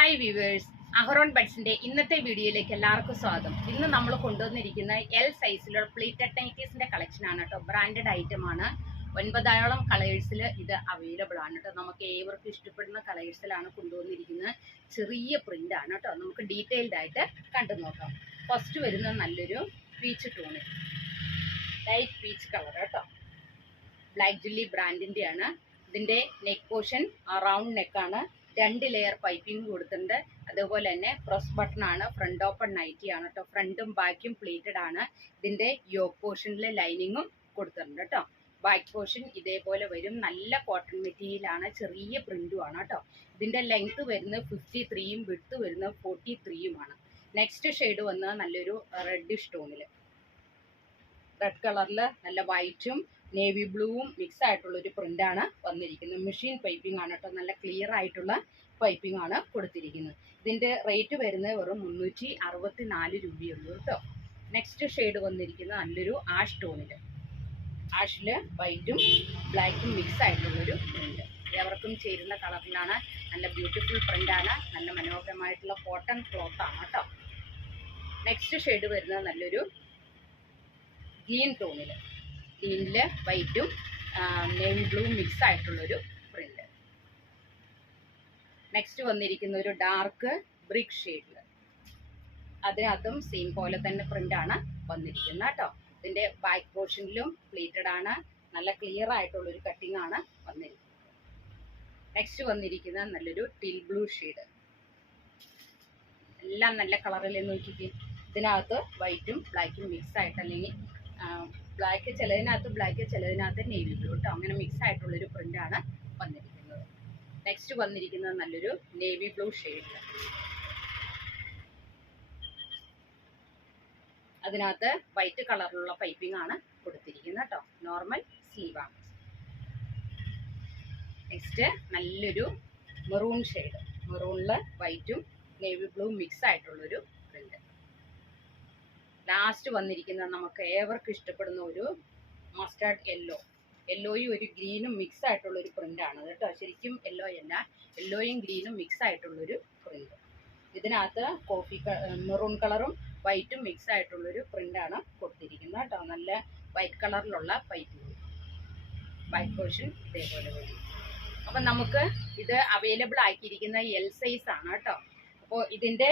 Hi viewers, Aaron ബഡ്സിന്റെ ഇന്നത്തെ വീഡിയോയിലേക്ക് എല്ലാവർക്കും സ്വാഗതം. ഇന്ന് നമ്മൾ കൊണ്ടുവന്നിരിക്കുന്ന എൽ സൈസിലുള്ള പ്ലീറ്റഡ് നൈറ്റീസിന്റെ കളക്ഷൻ ആണ് കേട്ടോ. ബ്രാൻഡഡ് ഐറ്റം ആണ്. 9ഓളം കളേഴ്സിൽ ഇത് അവൈലബിൾ ആണ് കേട്ടോ. നമുക്ക് ഏവർക്കും ഇഷ്ടപ്പെടുന്ന കളേഴ്സിലാണ് കൊണ്ടുവന്നിരിക്കുന്നത്. ചെറിയ പ്രിന്റ് ആണ് കേട്ടോ. നമുക്ക് ഡീറ്റെയിൽഡ് ആയിട്ട് കണ്ടു നോക്കാം. ഫസ്റ്റ് വരുന്നത് നല്ലൊരു peach tone, light peach colour കേട്ടോ. ബ്ലാക്ക് ജില്ലി ബ്രാൻഡിന്റെ ആണ്. ഇതിന്റെ നെക്ക് പോർഷൻ റൗണ്ട് നെക്കാണ്. 2 ലെയർ പൈപ്പിംഗ് കൊടുത്തിട്ടുണ്ട്. അതുപോലെ തന്നെ പ്രസ് ബട്ടൺ ആണ്. ഫ്രണ്ട് ഓപ്പൺ നൈറ്റി ആണ് കേട്ടോ. ഫ്രണ്ടും ബാക്കും പ്ലീറ്റഡ് ആണ്. ഇതിന്റെ യോക്ക് പോർഷനിൽ ലൈനിങ്ങും കൊടുത്തിട്ടുണ്ട് കേട്ടോ. ബാക്ക് പോർഷൻ ഇതേപോലെ വരും. നല്ല കോട്ടൺ മെറ്റീരിയൽ ആണ്. ചെറിയ പ്രിന്റും ആണ് കേട്ടോ. ഇതിന്റെ ലെങ്ത് വരുന്നത് 53ഉം വിഡ്ത്ത് വരുന്നത് 43ഉമാണ്. നെക്സ്റ്റ് ഷെയ്ഡ് വന്നത് നല്ലൊരു റെഡിഷ് ടോണിൽ, റെഡ് കളറിൽ നല്ല വൈറ്റും നേവി ബ്ലൂവും മിക്സ് ആയിട്ടുള്ള ഒരു പ്രിന്റ് ആണ് വന്നിരിക്കുന്നത്. മെഷീൻ പൈപ്പിംഗ് ആണ് കേട്ടോ. നല്ല ക്ലിയർ ആയിട്ടുള്ള പൈപ്പിംഗ് ആണ് കൊടുത്തിരിക്കുന്നത്. ഇതിന്റെ റേറ്റ് വരുന്നത് വെറും 364 രൂപയുള്ളൂ കേട്ടോ. നെക്സ്റ്റ് ഷെയ്ഡ് വന്നിരിക്കുന്നത് നല്ലൊരു ആഷ് ടോണിൽ, ആഷില് വൈറ്റും ബ്ലാക്കും മിക്സ് ആയിട്ടുള്ളൊരു പ്രിന്റ്. എവർക്കും ചേരുന്ന കളറിലാണ്. നല്ല ബ്യൂട്ടിഫുൾ പ്രിന്റ് ആണ്. നല്ല മനോഹരമായിട്ടുള്ള കോട്ടൺ ക്ലോത്ത് ആണ് കേട്ടോ. നെക്സ്റ്റ് ഷെയ്ഡ് വരുന്നത് നല്ലൊരു ഗ്രീൻ ടോണിൽ, ഗ്രീനില് വൈറ്റും നേവി ബ്ലൂ മിക്സ് ആയിട്ടുള്ളൊരു പ്രിന്റ്. നെക്സ്റ്റ് വന്നിരിക്കുന്ന ഒരു ഡാർക്ക് ബ്രിക്ക് ഷെയ്ഡിൽ, അതിനകത്തും സെയിം പോലെ തന്നെ പ്രിന്റ് ആണ് വന്നിരിക്കുന്നത് കേട്ടോ. ഇതിന്റെ ബാക്ക് പോർഷനിലും പ്ലീറ്റഡ് ആണ്. നല്ല ക്ലിയർ ആയിട്ടുള്ളൊരു കട്ടിങ് ആണ് വന്നിരിക്കുന്നത്. നെക്സ്റ്റ് വന്നിരിക്കുന്നത് നല്ലൊരു ടീൽ ബ്ലൂ ഷെയ്ഡ്. എല്ലാം നല്ല കളറിൽ നോക്കിയിട്ട് ഇതിനകത്ത് വൈറ്റും ബ്ലാക്കും മിക്സ് ആയിട്ട്, അല്ലെങ്കിൽ ബ്ലാക്ക് ചിലതിനകത്ത് ബ്ലാക്ക് ചിലതിനകത്ത് നേവി ബ്ലൂ കേട്ടോ. അങ്ങനെ മിക്സ് ആയിട്ടുള്ളൊരു പ്രിന്റ് ആണ് വന്നിരിക്കുന്നത്. നെക്സ്റ്റ് വന്നിരിക്കുന്നത് നല്ലൊരു നേവി ബ്ലൂ ഷെയ്ഡിൽ, അതിനകത്ത് വൈറ്റ് കളറിലുള്ള പൈപ്പിംഗ് ആണ് കൊടുത്തിരിക്കുന്നത് കേട്ടോ. നോർമൽ സ്ലീവ് ആണ്. നെക്സ്റ്റ് നല്ലൊരു മെറൂൺ ഷെയ്ഡ്, മെറൂണില് വൈറ്റും നേവി ബ്ലൂ മിക്സ് ആയിട്ടുള്ളൊരു പ്രിന്റ്. ലാസ്റ്റ് വന്നിരിക്കുന്നത് നമുക്ക് ഏവർക്കും ഇഷ്ടപ്പെടുന്ന ഒരു മസ്റ്റാർഡ് യെല്ലോയും ഒരു ഗ്രീനും മിക്സ് ആയിട്ടുള്ള ഒരു പ്രിന്റ് ആണ് കേട്ടോ. ശരിക്കും യെല്ലോ അല്ല, യെല്ലോയും ഗ്രീനും മിക്സ് ആയിട്ടുള്ളൊരു പ്രിന്റ്. ഇതിനകത്ത് മെറൂൺ കളറും വൈറ്റും മിക്സ് ആയിട്ടുള്ളൊരു പ്രിന്റ് ആണ് കൊടുത്തിരിക്കുന്നത് കേട്ടോ. നല്ല വൈറ്റ് കളറിലുള്ള പൈപ്പിംഗ്. ബാക്ക് പോർഷൻ ഇതേപോലെ വരും. അപ്പം നമുക്ക് ഇത് അവൈലബിൾ ആക്കിയിരിക്കുന്ന എൽ സൈസ് ആണ് കേട്ടോ. അപ്പോൾ ഇതിന്റെ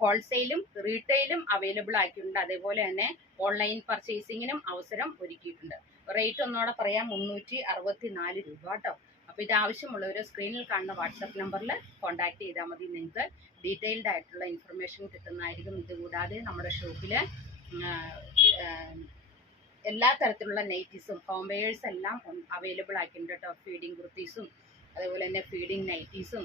ഹോൾസെയിലും റീറ്റെയിലും അവൈലബിൾ ആക്കിയിട്ടുണ്ട്. അതേപോലെ തന്നെ ഓൺലൈൻ പർച്ചേസിങ്ങിനും അവസരം ഒരുക്കിയിട്ടുണ്ട്. റേറ്റ് ഒന്നുകൂടെ പറയാം, 364 രൂപ കേട്ടോ. അപ്പോൾ ഇത് ആവശ്യമുള്ളവർ സ്ക്രീനിൽ കാണുന്ന വാട്സപ്പ് നമ്പറിൽ കോൺടാക്ട് ചെയ്താൽ മതി. നിങ്ങൾക്ക് ഡീറ്റെയിൽഡ് ആയിട്ടുള്ള ഇൻഫർമേഷൻ കിട്ടുന്നതായിരിക്കും. ഇതുകൂടാതെ നമ്മുടെ ഷോപ്പിൽ എല്ലാ തരത്തിലുള്ള നൈറ്റീസും ഹോം വെയേഴ്സ് എല്ലാം അവൈലബിൾ ആക്കിയിട്ടുണ്ട് കേട്ടോ. ഫീഡിങ് കുർത്തീസും അതേപോലെ തന്നെ ഫീഡിങ് നൈറ്റീസും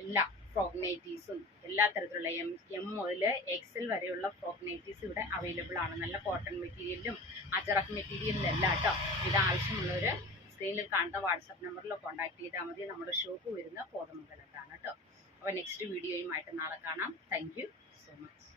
എല്ലാം, ഫ്രോക്ക് നൈറ്റീസും എല്ലാ തരത്തിലുള്ള എം മുതൽ എക്സൽ വരെയുള്ള ഫ്രോക്ക് നൈറ്റീസ് ഇവിടെ അവൈലബിൾ ആണ്. നല്ല കോട്ടൺ മെറ്റീരിയലിലും അജറക് മെറ്റീരിയലിലും എല്ലാം കേട്ടോ. ഇത് ആവശ്യമുള്ളവർ സ്ക്രീനിൽ കാണുന്ന വാട്സപ്പ് നമ്പറിൽ കോൺടാക്ട് ചെയ്താൽ മതി. നമ്മുടെ ഷോപ്പ് വരുന്ന കോതമംഗലത്താണ് കേട്ടോ. അപ്പോൾ നെക്സ്റ്റ് വീഡിയോയുമായിട്ട് നാളെ കാണാം. Thank you so much.